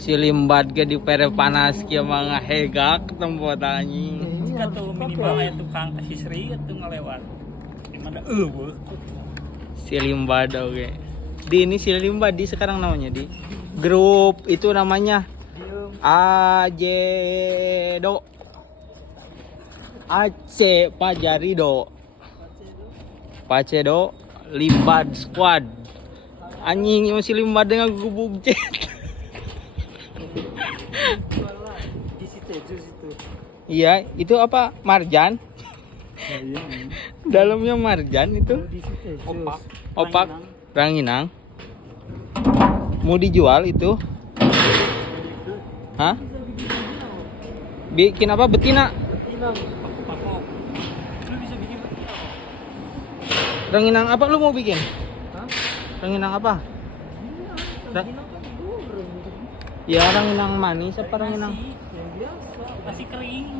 Si limbat ke di pere panas kia mga hegak tempat anjing. Jika tuh minimal kayak tukang kasih seri itu ngelewat. Gimana? Si limbat oke. Di ini si limbat di sekarang namanya di grup itu namanya Ajedo. Aceh Pajarido. Pacedo Limbat Squad. Anjing masih limbat dengan gubuk jet. Di situ. Iya, itu apa? Marjan. Dalamnya marjan itu. Di situ. Opak ranginang. Mau dijual itu? Hah? Bikin apa betina? Lu bisa bikin Ranginang apa lu mau bikin? Ranginang apa? Ya ranginang manis apa ranginang? nasi kering.